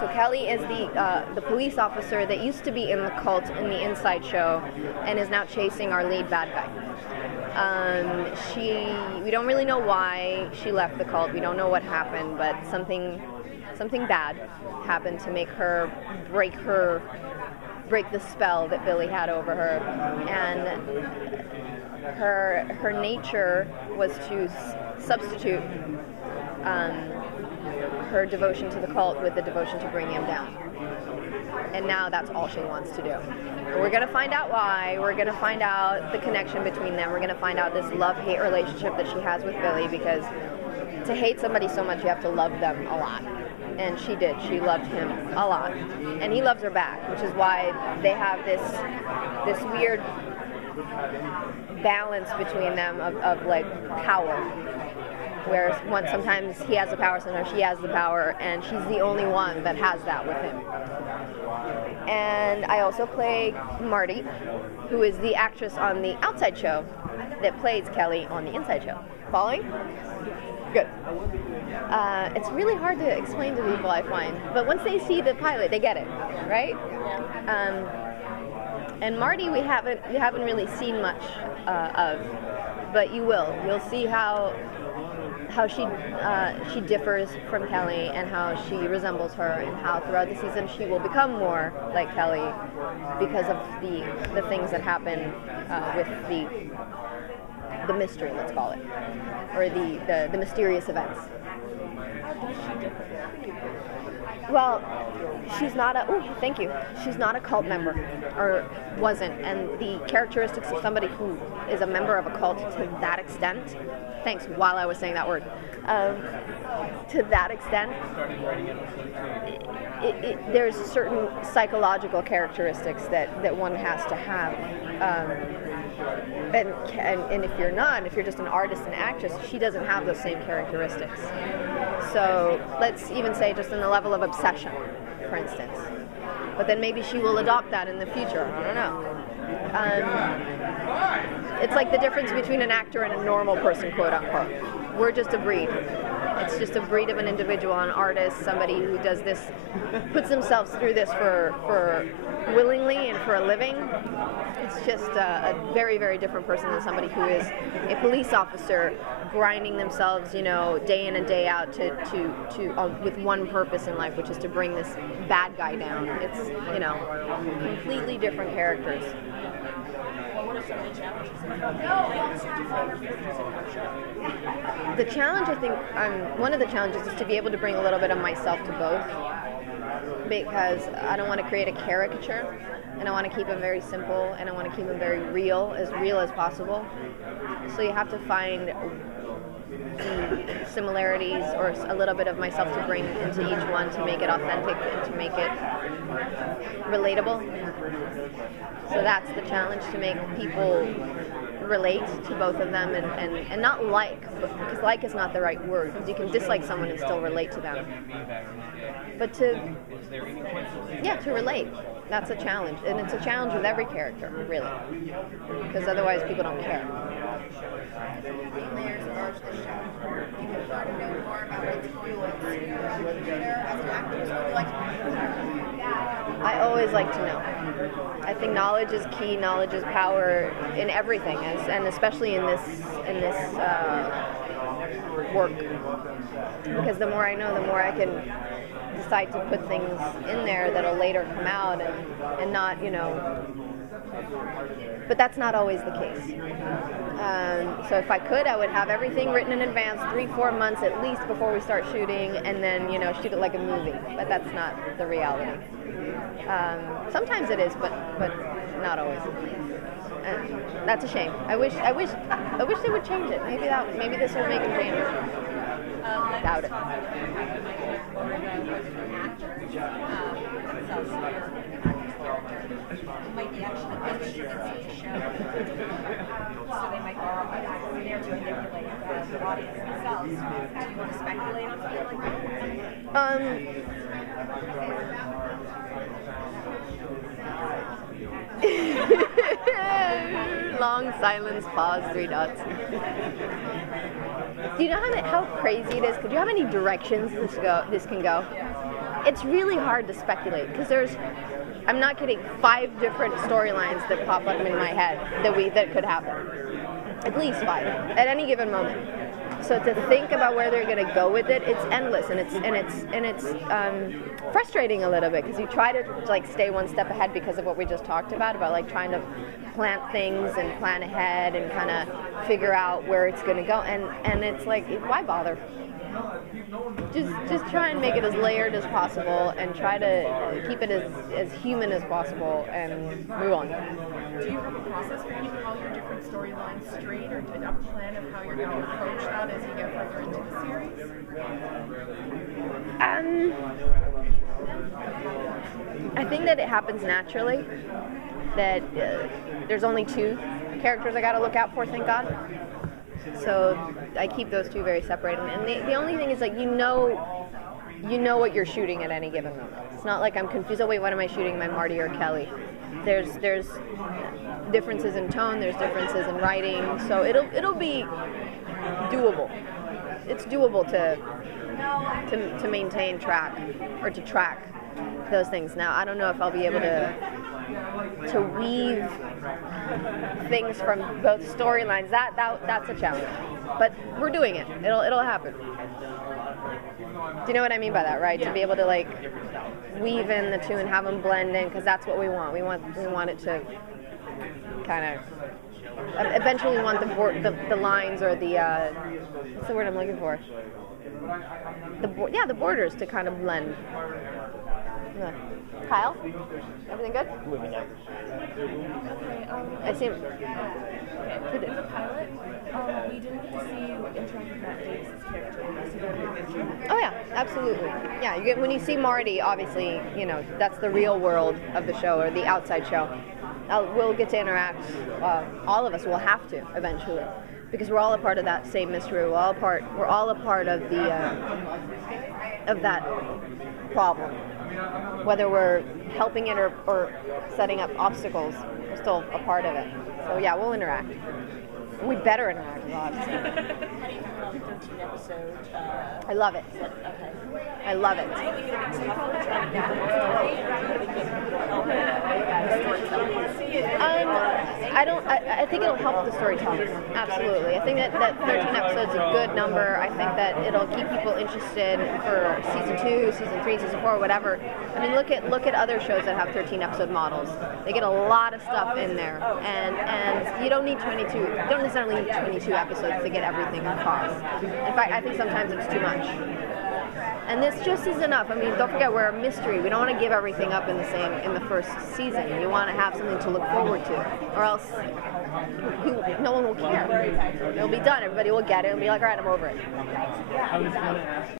So Kelly is the police officer that used to be in the cult in the Inside Show and is now chasing our lead bad guy. We don't really know why she left the cult. We don't know what happened, but something bad happened to make her break the spell that Billy had over her, and her nature was to substitute her devotion to the cult with the devotion to bring him down. And now that's all she wants to do. We're going to find out why. We're going to find out the connection between them. We're going to find out this love-hate relationship that she has with Billy, because to hate somebody so much, you have to love them a lot. And she did. She loved him a lot. And he loves her back, which is why they have this weird balance between them of like power, where sometimes he has the power, sometimes she has the power, and she's the only one that has that with him. And I also play Marty, who is the actress on the Outside Show that plays Kelly on the Inside Show. Following? Good. It's really hard to explain to people, I find, but once they see the pilot, they get it, right? And Marty, we haven't really seen much of, but you will. You'll see how she differs from Kelly and how she resembles her, and how throughout the season she will become more like Kelly because of the things that happen with the mystery, let's call it, or the mysterious events. Well, she's not she's not a cult member, or wasn't, and the characteristics of somebody who is a member of a cult to that extent, thanks, while I was saying that word, to that extent, there's certain psychological characteristics that one has to have, and if you're just an artist and actress, she doesn't have those same characteristics. So let's even say just in the level of obsession, for instance. But then maybe she will adopt that in the future. I don't know. It's like the difference between an actor and a normal person, quote unquote. We're just a breed. It's just a breed of an individual, an artist, somebody who does this, puts themselves through this for willingly and for a living. It's just a very, very different person than somebody who is a police officer grinding themselves, day in and day out with one purpose in life, which is to bring this bad guy down. It's, completely different characters. The challenge, I think, one of the challenges is to be able to bring a little bit of myself to both, because I don't want to create a caricature, and I want to keep them very simple, and I want to keep them very real as possible. So you have to find the similarities or a little bit of myself to bring into each one to make it authentic and to make it relatable. So that's the challenge, to make people relate to both of them and not like, because like is not the right word, because you can dislike someone and still relate to them. But to relate, that's a challenge. And it's a challenge with every character, really, because otherwise people don't care. I always like to know. I think knowledge is key. Knowledge is power in everything, and especially in this work. Because the more I know, the more I can decide to put things in there that'll later come out and not, but that's not always the case. So if I could, I would have everything written in advance, 3-4 months at least before we start shooting, and then, shoot it like a movie. But that's not the reality. Sometimes it is, but not always. And that's a shame. I wish they would change it. Maybe this will make a change. Doubt it. Might be actually a good show. So they might be there to manipulate the audience themselves. Do you want to speculate on something like that? Long silence, pause, 3 dots. Do you know how crazy it is? Could you have any directions this can go? it's really hard to speculate because I'm not kidding, 5 different storylines that pop up in my head that could happen. At least 5 at any given moment. So to think about where they're going to go with it, it's endless, and it's frustrating a little bit because you try to like stay one step ahead because of what we just talked about like trying to plant things and plan ahead and kind of figure out where it's going to go, and it's like, why bother? Just try and make it as layered as possible and try to keep it as human as possible and move on. Do you have a process for keeping all your different storylines straight, or a plan of how you're going to approach that as you get further into the series? I think that it happens naturally, that there's only 2 characters I got to look out for, thank God. So I keep those 2 very separated. And the only thing is, like, you know what you're shooting at any given moment. It's not like I'm confused. Oh wait, what am I shooting? Am I Marty or Kelly? There's differences in tone. There's differences in writing. So it'll be doable. It's doable to maintain track or to track those things. Now I don't know if I'll be able to weave things from both storylines. That's a challenge, but we're doing it. It'll happen. Do you know what I mean by that, right? Yeah. To be able to like weave in the 2 and have them blend in, because that's what we want. We want it to kind of eventually want the lines or the what's the word I'm looking for? The borders to kind of blend. Yeah. Kyle, everything good? Okay, I see. Okay. In the pilot, we didn't get to see you interact with Matt Davis' character. Oh yeah, absolutely. Yeah, when you see Marty, obviously, that's the real world of the show, or the outside show. We'll get to interact. All of us will have to eventually, because we're all a part of that same mystery. We're all a part of of that problem. Whether we're helping it or setting up obstacles, we're still a part of it. So yeah, we'll interact. We better interact a lot. I love it. I love it. I think it'll help the storytelling. Absolutely. I think that 13 episodes is a good number. I think that it'll keep people interested for season 2, season 3, season 4, whatever. I mean, look at other shows that have 13 episode models. They get a lot of stuff in there, and you don't need 22. You don't necessarily need 22 episodes to get everything across. In fact, I think sometimes it's too much. And this just is enough. I mean, don't forget, we're a mystery. We don't want to give everything up in the first season. You want to have something to look forward to, or else no one will care. It'll be done. Everybody will get it and be like, all right, I'm over it.